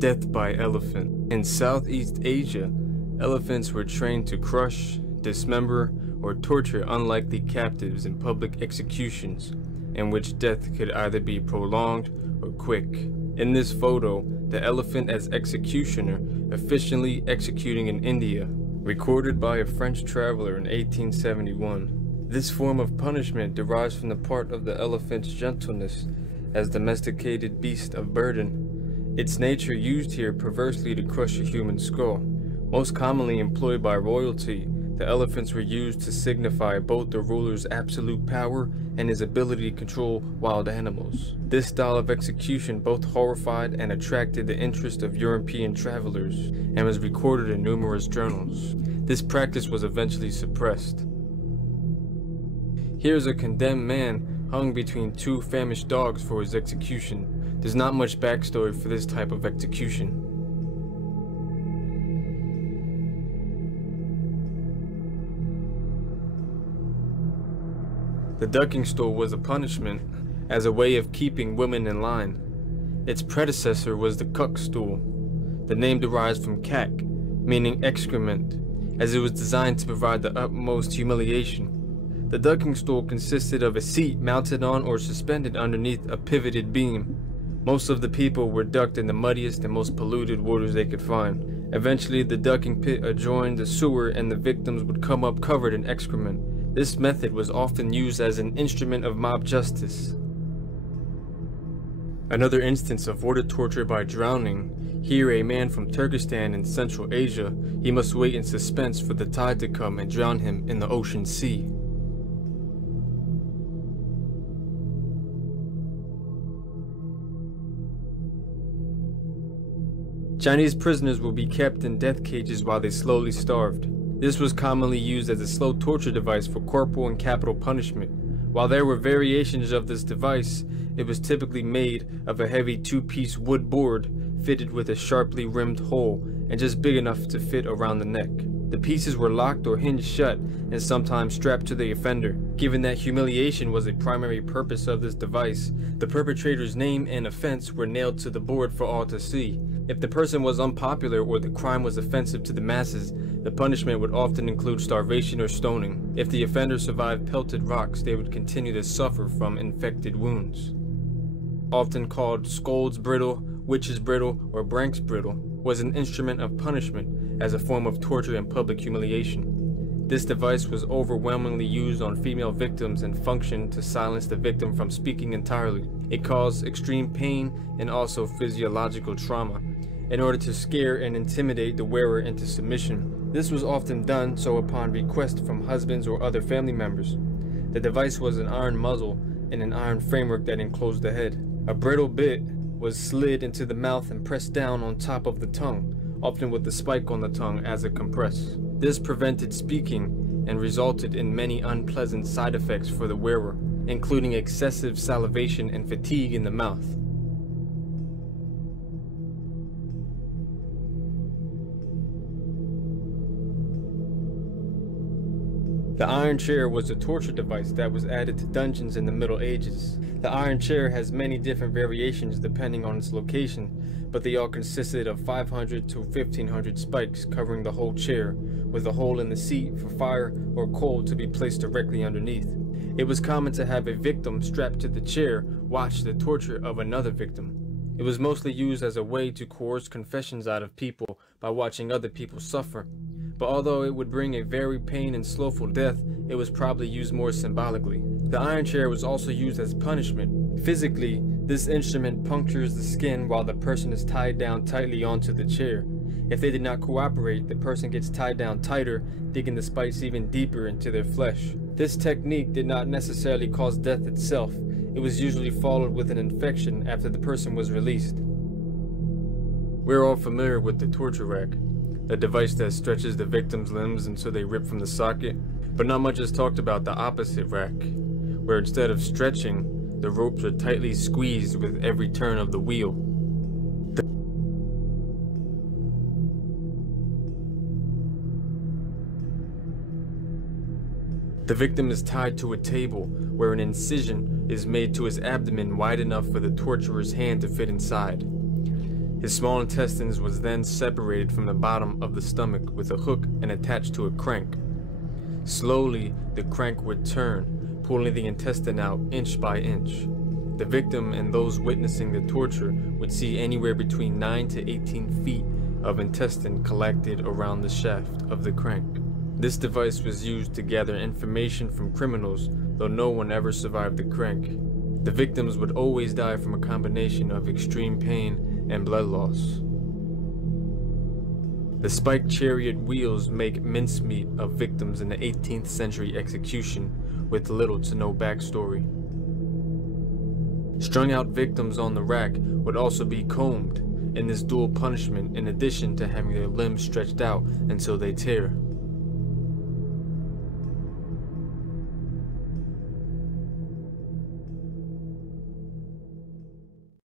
Death by elephant. In Southeast Asia, elephants were trained to crush, dismember, or torture unlikely captives in public executions, in which death could either be prolonged or quick. In this photo, the elephant as executioner efficiently executing in India, recorded by a French traveler in 1871. This form of punishment derives from the part of the elephant's gentleness as domesticated beast of burden, its nature used here perversely to crush a human skull. Most commonly employed by royalty, the elephants were used to signify both the ruler's absolute power and his ability to control wild animals. This style of execution both horrified and attracted the interest of European travelers and was recorded in numerous journals. This practice was eventually suppressed. Here's a condemned man hung between two famished dogs for his execution. There's not much backstory for this type of execution. The ducking stool was a punishment as a way of keeping women in line. Its predecessor was the cuck stool. The name derives from cack, meaning excrement, as it was designed to provide the utmost humiliation. The ducking stool consisted of a seat mounted on or suspended underneath a pivoted beam. Most of the people were ducked in the muddiest and most polluted waters they could find. Eventually, the ducking pit adjoined the sewer and the victims would come up covered in excrement. This method was often used as an instrument of mob justice. Another instance of water torture by drowning. Here, a man from Turkestan in Central Asia, he must wait in suspense for the tide to come and drown him in the ocean sea. Chinese prisoners will be kept in death cages while they slowly starved. This was commonly used as a slow torture device for corporal and capital punishment. While there were variations of this device, it was typically made of a heavy two-piece wood board fitted with a sharply rimmed hole and just big enough to fit around the neck. The pieces were locked or hinged shut and sometimes strapped to the offender. Given that humiliation was a primary purpose of this device, the perpetrator's name and offense were nailed to the board for all to see. If the person was unpopular or the crime was offensive to the masses, the punishment would often include starvation or stoning. If the offender survived pelted rocks, they would continue to suffer from infected wounds. Often called Scold's brittle, Witch's brittle, or Brank's brittle, was an instrument of punishment as a form of torture and public humiliation. This device was overwhelmingly used on female victims and functioned to silence the victim from speaking entirely. It caused extreme pain and also physiological trauma, in order to scare and intimidate the wearer into submission. This was often done so upon request from husbands or other family members. The device was an iron muzzle and an iron framework that enclosed the head. A brittle bit was slid into the mouth and pressed down on top of the tongue, often with the spike on the tongue as a compress. This prevented speaking and resulted in many unpleasant side effects for the wearer, including excessive salivation and fatigue in the mouth. The iron chair was a torture device that was added to dungeons in the Middle Ages. The iron chair has many different variations depending on its location, but they all consisted of 500 to 1500 spikes covering the whole chair, with a hole in the seat for fire or coal to be placed directly underneath. It was common to have a victim strapped to the chair watch the torture of another victim. It was mostly used as a way to coerce confessions out of people by watching other people suffer. But although it would bring a very pain and slowful death, it was probably used more symbolically. The iron chair was also used as punishment. Physically, this instrument punctures the skin while the person is tied down tightly onto the chair. If they did not cooperate, the person gets tied down tighter, digging the spikes even deeper into their flesh. This technique did not necessarily cause death itself. It was usually followed with an infection after the person was released. We're all familiar with the torture rack, a device that stretches the victim's limbs until they rip from the socket, but not much is talked about the opposite rack, where instead of stretching, the ropes are tightly squeezed with every turn of the wheel. The victim is tied to a table where an incision is made to his abdomen wide enough for the torturer's hand to fit inside. His small intestines was then separated from the bottom of the stomach with a hook and attached to a crank. Slowly, the crank would turn, pulling the intestine out inch by inch. The victim and those witnessing the torture would see anywhere between 9 to 18 feet of intestine collected around the shaft of the crank. This device was used to gather information from criminals, though no one ever survived the crank. The victims would always die from a combination of extreme pain and blood loss. The spiked chariot wheels make mincemeat of victims in the 18th century execution with little to no backstory. Strung out victims on the rack would also be combed in this dual punishment, in addition to having their limbs stretched out until they tear.